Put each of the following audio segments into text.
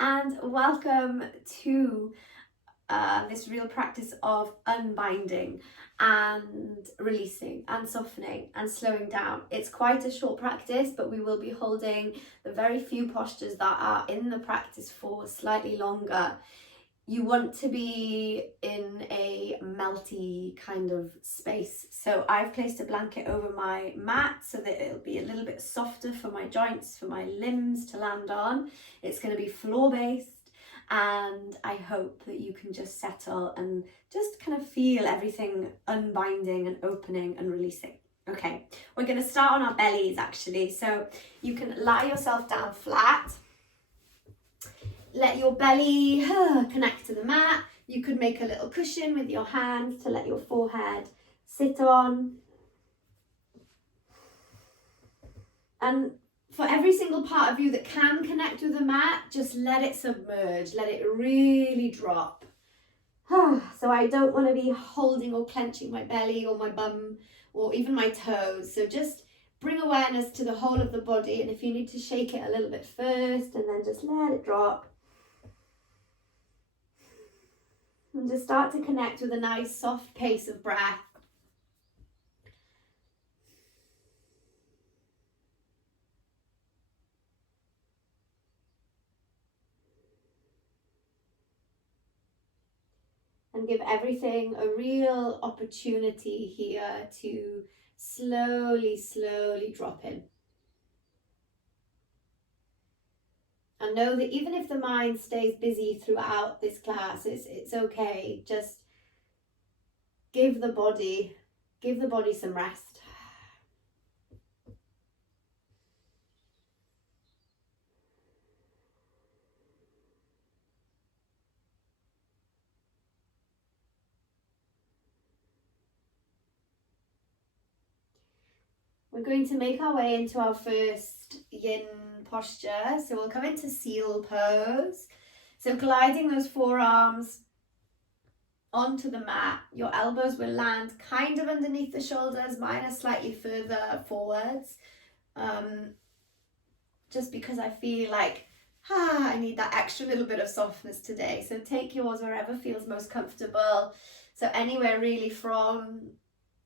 and welcome to this real practice of unbinding and releasing and softening and slowing down. It's quite a short practice, but we will be holding the very few postures that are in the practice for slightly longer. You want to be in a melty kind of space. So I've placed a blanket over my mat so that it'll be a little bit softer for my joints, for my limbs to land on. It's going to be floor-based, and I hope that you can just settle and just kind of feel everything unbinding and opening and releasing. Okay, we're going to start on our bellies actually. So you can lie yourself down flat. Let your belly connect to the mat. You could make a little cushion with your hands to let your forehead sit on. And for every single part of you that can connect with the mat, just let it submerge, let it really drop. So I don't want to be holding or clenching my belly or my bum or even my toes. So just bring awareness to the whole of the body, and if you need to shake it a little bit first and then just let it drop. And just start to connect with a nice soft pace of breath. And give everything a real opportunity here to slowly, slowly drop in. And know that even if the mind stays busy throughout this class, it's okay. Just give the body some rest. We're going to make our way into our first yin posture. So we'll come into seal pose. So gliding those forearms onto the mat. Your elbows will land kind of underneath the shoulders. Mine are slightly further forwards. Just because I feel like, I need that extra little bit of softness today. So take yours wherever feels most comfortable. So anywhere really from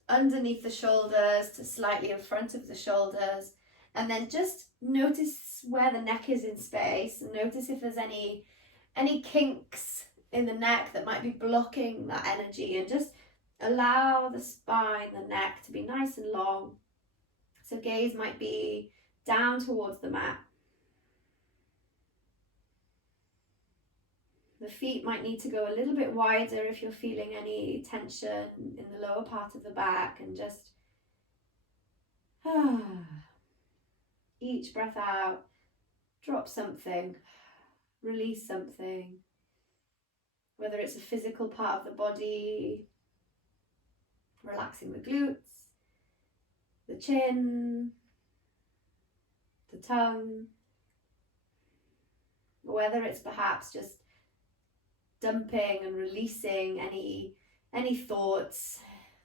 underneath the shoulders to slightly in front of the shoulders, and then just notice where the neck is in space, and notice if there's any kinks in the neck that might be blocking that energy, and just allow the spine, the neck to be nice and long. So gaze might be down towards the mat. The feet might need to go a little bit wider if you're feeling any tension in the lower part of the back, and just each breath out, drop something, release something, whether it's a physical part of the body, relaxing the glutes, the chin, the tongue, or whether it's perhaps just dumping and releasing any thoughts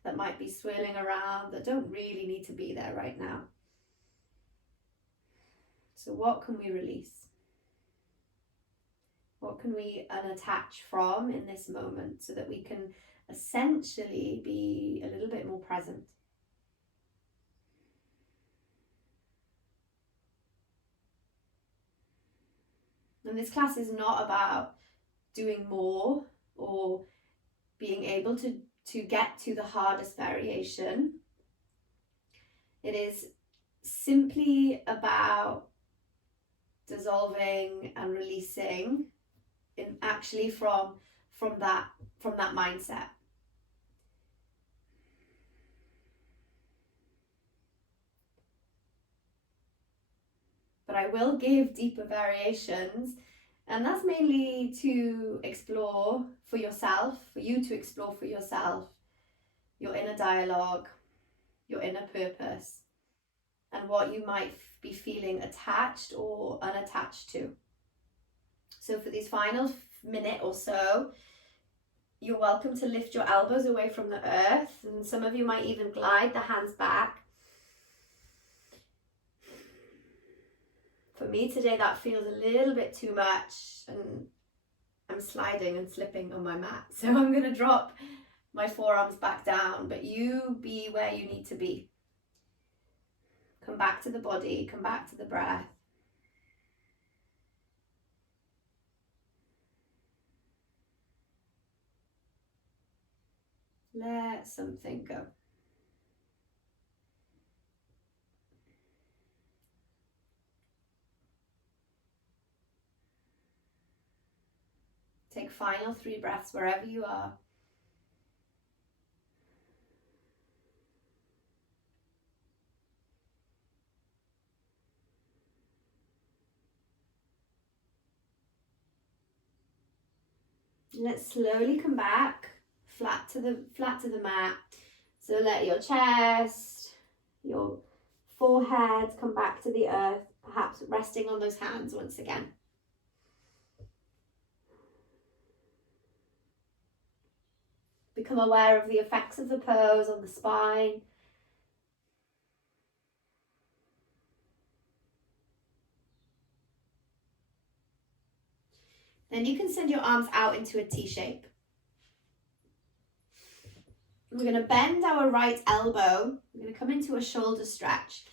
that might be swirling around that don't really need to be there right now. So what can we release? What can we unattach from in this moment so that we can essentially be a little bit more present? And this class is not about doing more or being able to get to the hardest variation. It is simply about dissolving and releasing actually from that mindset. But I will give deeper variations, and that's mainly to explore for yourself, for you to explore for yourself, your inner dialogue, your inner purpose, and what you might be feeling attached or unattached to. So for these final minute or so, you're welcome to lift your elbows away from the earth, and some of you might even glide the hands back. For me today, that feels a little bit too much, and I'm sliding and slipping on my mat. So I'm going to drop my forearms back down, but you be where you need to be. Come back to the body, come back to the breath. Let something go. Take final 3 breaths wherever you are. Let's slowly come back flat to the mat. So let your chest, your forehead come back to the earth, perhaps resting on those hands once again. Become aware of the effects of the pose on the spine. Then you can send your arms out into a T shape. We're going to bend our right elbow. We're going to come into a shoulder stretch.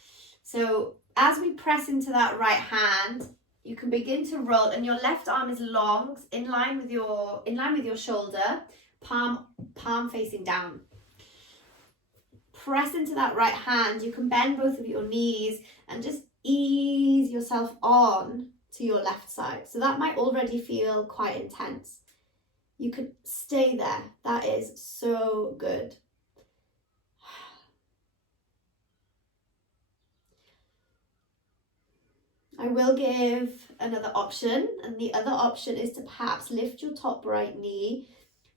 So as we press into that right hand, you can begin to roll, and your left arm is long, in line with your shoulder, palm facing down. Press into that right hand. You can bend both of your knees and just ease yourself on to your left side. So that might already feel quite intense. You could stay there. That is so good. I will give another option, and the other option is to perhaps lift your top right knee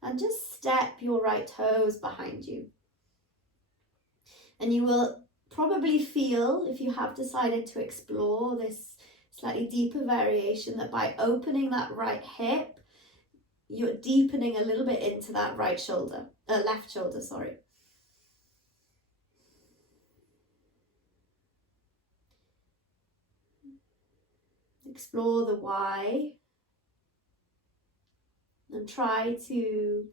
and just step your right toes behind you. And you will probably feel, if you have decided to explore this slightly deeper variation, that by opening that right hip, you're deepening a little bit into that left shoulder, sorry. Explore the why and try to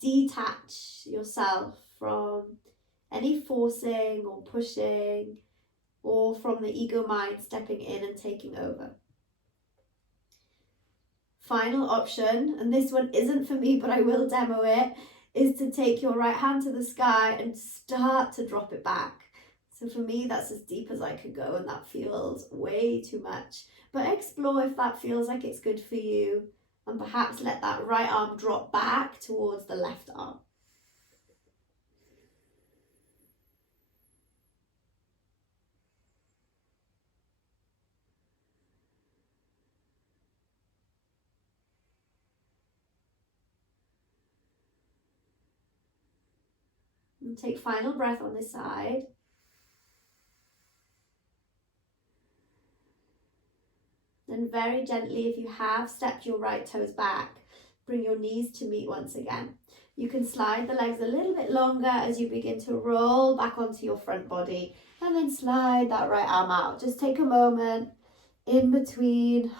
detach yourself from any forcing or pushing, or from the ego mind stepping in and taking over. Final option, and this one isn't for me, but I will demo it, is to take your right hand to the sky and start to drop it back. So for me, that's as deep as I could go, and that feels way too much. But explore if that feels like it's good for you, and perhaps let that right arm drop back towards the left arm. And take final breath on this side. Then very gently, if you have stepped your right toes back, bring your knees to meet once again. You can slide the legs a little bit longer as you begin to roll back onto your front body, and then slide that right arm out. Just take a moment in between.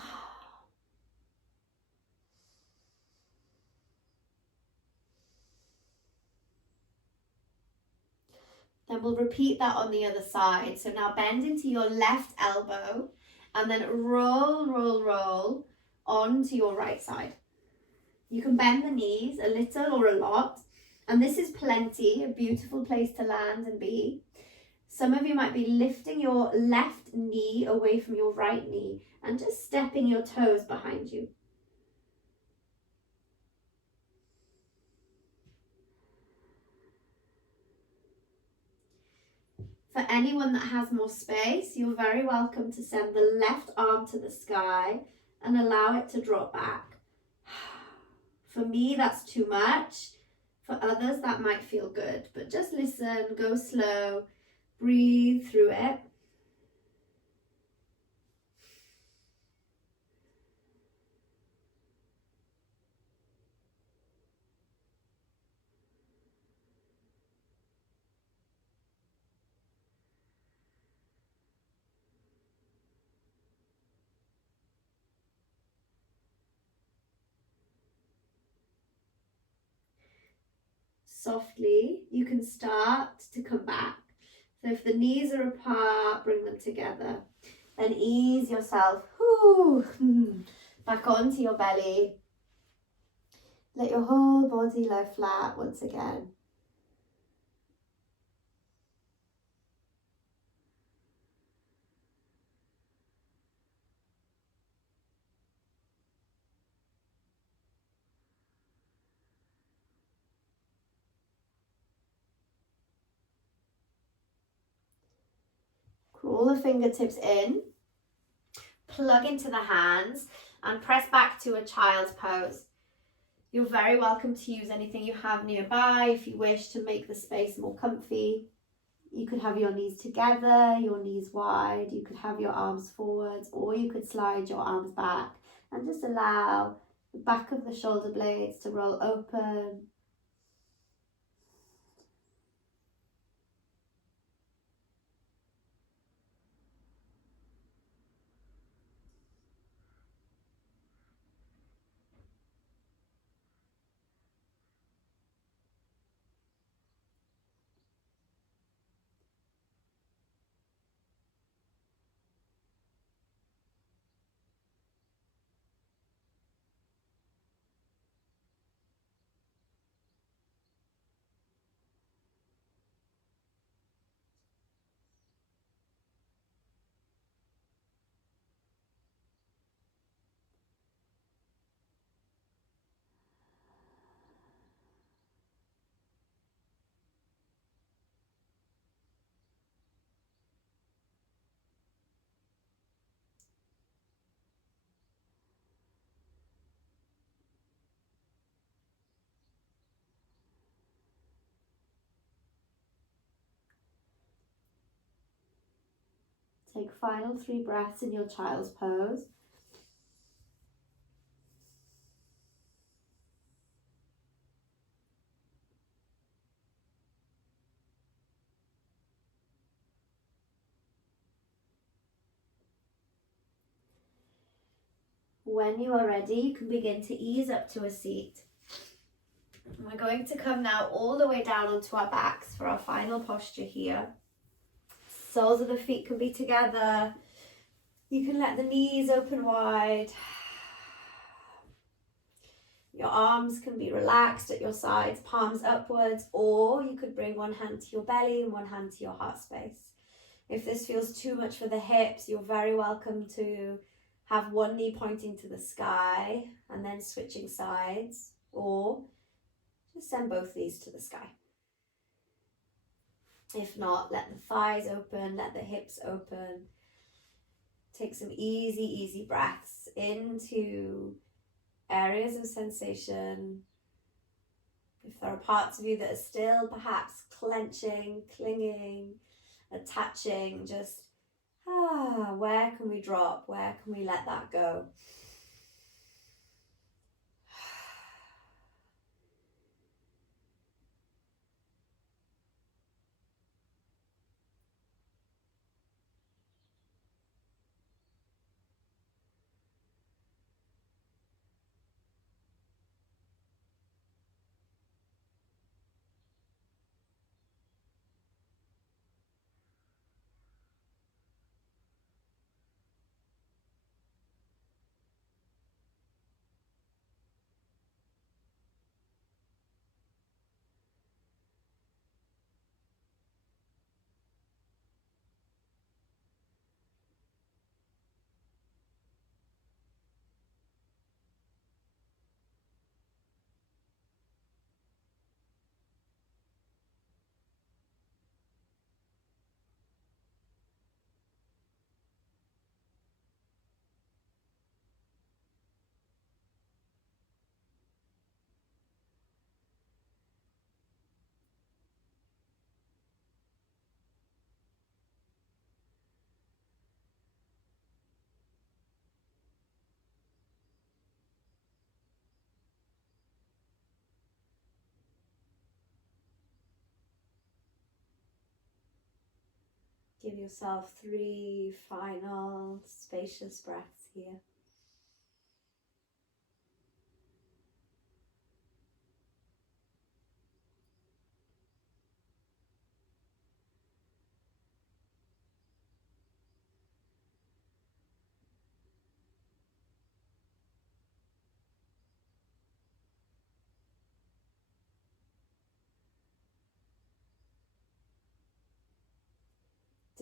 Then we'll repeat that on the other side. So now bend into your left elbow and then roll onto your right side. You can bend the knees a little or a lot, and this is plenty, a beautiful place to land and be. Some of you might be lifting your left knee away from your right knee and just stepping your toes behind you. For anyone that has more space, you're very welcome to send the left arm to the sky and allow it to drop back. For me, that's too much. For others, that might feel good, but just listen, go slow, breathe through it. softly, you can start to come back. So if the knees are apart, bring them together. Then ease yourself back onto your belly. Let your whole body lie flat once again. Crawl the fingertips in, plug into the hands and press back to a child's pose. You're very welcome to use anything you have nearby if you wish to make the space more comfy. You could have your knees together, your knees wide, you could have your arms forwards, or you could slide your arms back and just allow the back of the shoulder blades to roll open. Take final 3 breaths in your child's pose. When you are ready, you can begin to ease up to a seat. We're going to come now all the way down onto our backs for our final posture here. Soles of the feet can be together. You can let the knees open wide. Your arms can be relaxed at your sides, palms upwards, or you could bring one hand to your belly and one hand to your heart space. If this feels too much for the hips, you're very welcome to have one knee pointing to the sky and then switching sides, or just send both knees to the sky. If not, let the thighs open, let the hips open. Take some easy breaths into areas of sensation. If there are parts of you that are still perhaps clenching, clinging, attaching, just where can we drop? Where can we let that go? Give yourself 3 final spacious breaths here.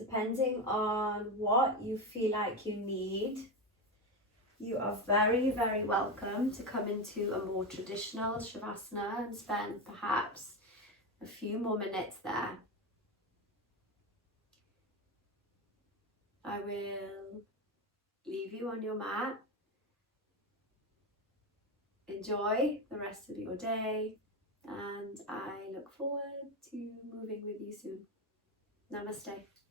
depending on what you feel like you need, you are very, very welcome to come into a more traditional Shavasana and spend perhaps a few more minutes there. I will leave you on your mat. Enjoy the rest of your day, and I look forward to moving with you soon. Namaste.